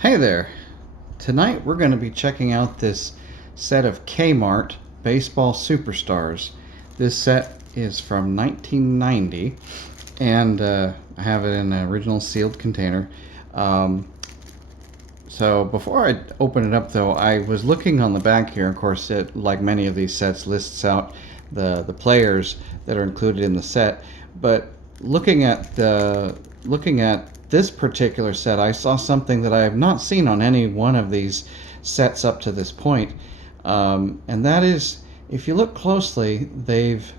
Hey there. Tonight we're going to be checking out this set of Kmart Baseball Superstars. This set is from 1990 and I have it in an original sealed container. Um, so before I open it up though, I was looking on the back here. Of course, it, like many of these sets, lists out the players that are included in the set. But looking at this particular set, I saw something that I have not seen on any one of these sets up to this point. And that is, if you look closely, they've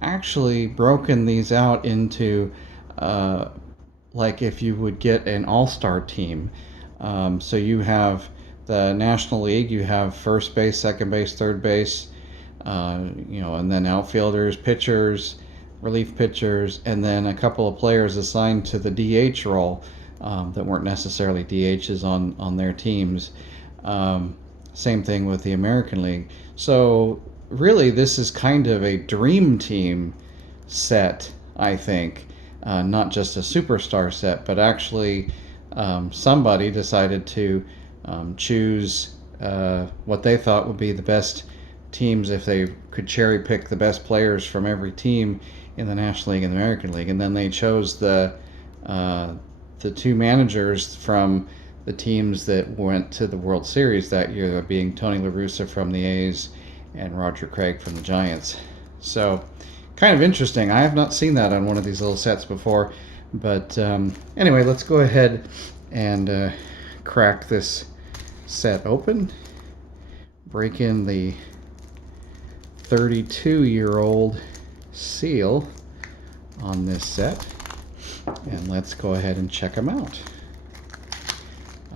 actually broken these out into like if you would get an all-star team. So you have the National League, you have first base, second base, third base, and then outfielders, pitchers, relief pitchers, and then a couple of players assigned to the DH role that weren't necessarily DHs on their teams. Same thing with the American League. So really, this is kind of a dream team set, I think. Not just a superstar set, but actually somebody decided to choose what they thought would be the best teams if they could cherry pick the best players from every team in the National League and the American League, and then they chose the two managers from the teams that went to the World Series that year, that being Tony La Russa from the A's and Roger Craig from the Giants. So, kind of interesting. I have not seen that on one of these little sets before, but anyway, let's go ahead and crack this set open. Break in the 32-year-old seal on this set, and let's go ahead and check them out.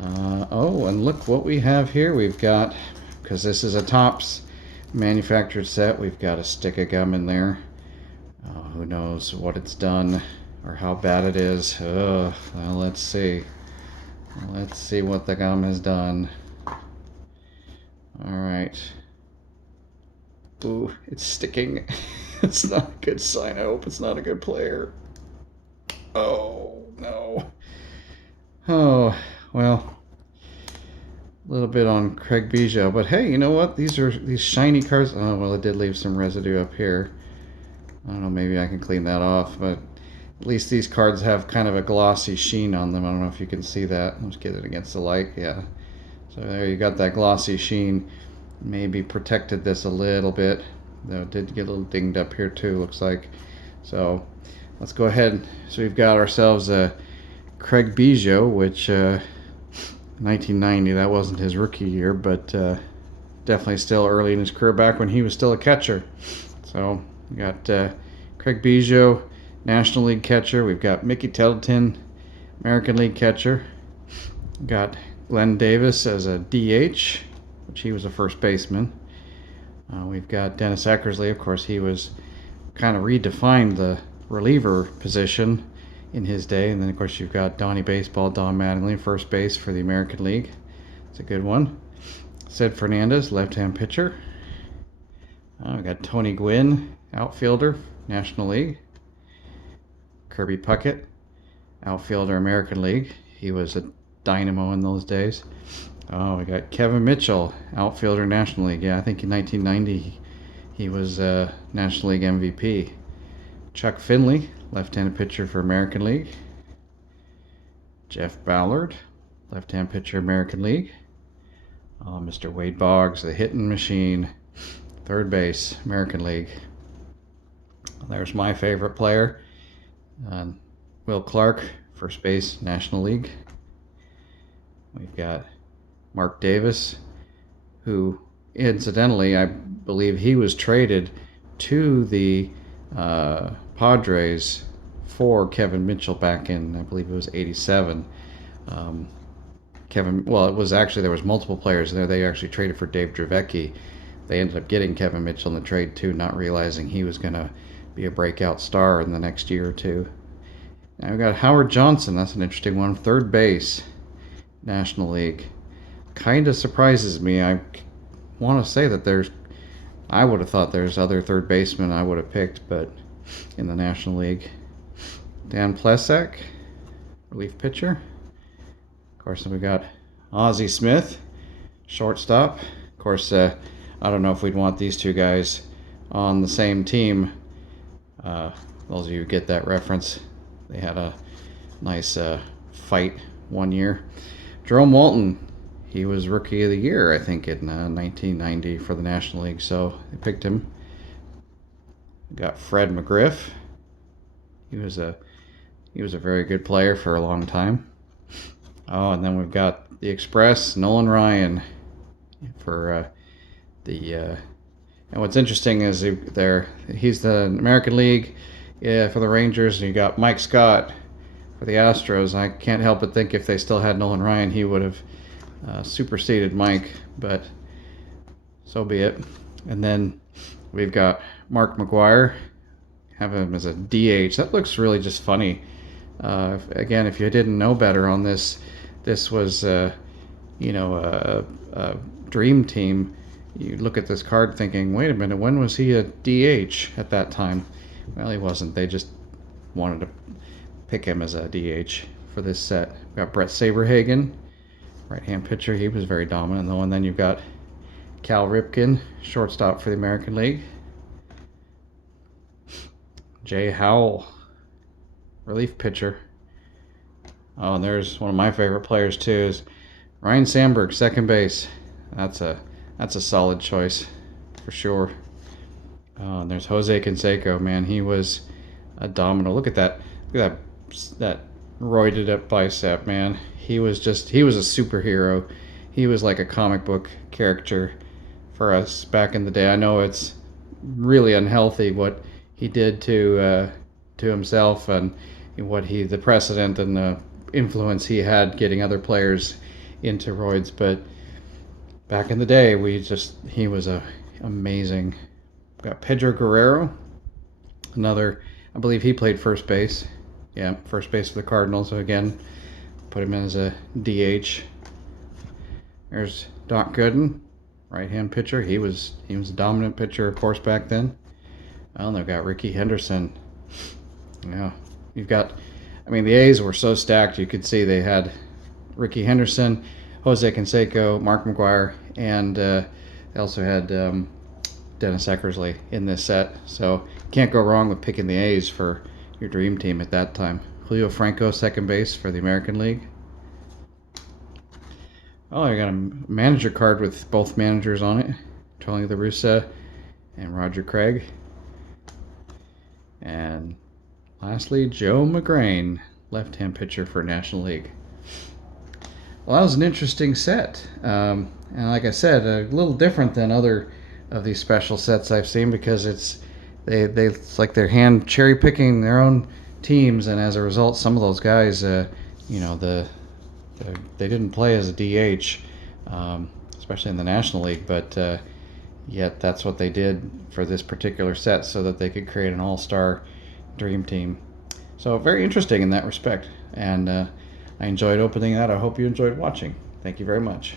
And look what we have here. We've got, because this is a Topps manufactured set, we've got a stick of gum in there. Who knows what it's done or how bad it is. Well, let's see what the gum has done. All right. Ooh, it's sticking. It's not a good sign. I hope it's not a good player. Oh, no. Oh, well, a little bit on Craig Biggio, but hey, you know what? These shiny cards. Oh, well, it did leave some residue up here. I don't know, maybe I can clean that off, but at least these cards have kind of a glossy sheen on them. I don't know if you can see that. Let's get it against the light. Yeah. So there you got that glossy sheen. Maybe protected this a little bit, though it did get a little dinged up here too, looks like. So let's go ahead. So we've got ourselves a Craig Biggio, which 1990, that wasn't his rookie year, but definitely still early in his career, back when he was still a catcher. So we got Craig Biggio, National League catcher. We've got Mickey Tettleton, American League catcher. We've got Glenn Davis as a DH, which he was a first baseman. We've got Dennis Eckersley. Of course, he was kind of redefined the reliever position in his day. And then, of course, you've got Donnie Baseball, Don Mattingly, first base for the American League. It's a good one. Sid Fernandez, left-hand pitcher. We've got Tony Gwynn, outfielder, National League. Kirby Puckett, outfielder, American League. He was a dynamo in those days. Oh, we got Kevin Mitchell, outfielder, National League. Yeah, I think in 1990 he was National League MVP. Chuck Finley, left-handed pitcher for American League. Jeff Ballard, left-hand pitcher, American League. Mr. Wade Boggs, the hitting machine, third base, American League. There's my favorite player, Will Clark, first base, National League. We've got Mark Davis, who incidentally, I believe he was traded to the Padres for Kevin Mitchell back in, I believe it was 87. It was actually, there was multiple players there. They actually traded for Dave Dravecky. They ended up getting Kevin Mitchell in the trade too, not realizing he was going to be a breakout star in the next year or two. Now we've got Howard Johnson. That's an interesting one. Third base, National League. Kind of surprises me. I want to say that I would have thought there's other third basemen I would have picked, but in the National League. Dan Plesac, relief pitcher. Of course, then we got Ozzie Smith, shortstop. Of course, I don't know if we'd want these two guys on the same team. Those of you who get that reference, they had a nice fight one year. Jerome Walton, he was Rookie of the Year, I think, in 1990 for the National League, so they picked him. We got Fred McGriff. He was a very good player for a long time. Oh, and then we've got the Express, Nolan Ryan, for and what's interesting is he's the American League for the Rangers, and you got Mike Scott for the Astros. I can't help but think if they still had Nolan Ryan, he would have superseded Mike, but so be it. And then we've got Mark McGwire, have him as a DH. That looks really just funny. Again, if you didn't know better on this was a dream team. You look at this card thinking, wait a minute, when was he a DH at that time? Well, he wasn't. They just wanted to pick him as a DH for this set. We've got Brett Saberhagen, right-hand pitcher. He was very dominant, though. And then you've got Cal Ripken, shortstop for the American League. Jay Howell, relief pitcher. Oh, and there's one of my favorite players too, is Ryan Sandberg, second base. That's a solid choice for sure. Oh, and there's Jose Canseco, man. He was a domino. Look at that roided up bicep, man. He was a superhero. He was like a comic book character for us back in the day. I know it's really unhealthy what he did to himself, and the precedent and the influence he had getting other players into roids, but back in the day, he was amazing. We've got Pedro Guerrero, another, I believe he played first base. Yeah, first base for the Cardinals. So again, put him in as a DH. There's Doc Gooden, right-hand pitcher. He was a dominant pitcher, of course, back then. Well, they've got Ricky Henderson. Yeah, the A's were so stacked. You could see they had Ricky Henderson, Jose Canseco, Mark McGwire, and they also had Dennis Eckersley in this set. So can't go wrong with picking the A's for your dream team at that time. Julio Franco, second base for the American League. Oh, I got a manager card with both managers on it. Tony La Russa and Roger Craig. And lastly, Joe McGrain, left-hand pitcher for National League. Well, that was an interesting set. And like I said, a little different than other of these special sets I've seen, because it's like they're hand cherry picking their own teams, and as a result, some of those guys, they didn't play as a DH, especially in the National League, but yet that's what they did for this particular set, so that they could create an all-star dream team. So very interesting in that respect, and I enjoyed opening that. I hope you enjoyed watching. Thank you very much.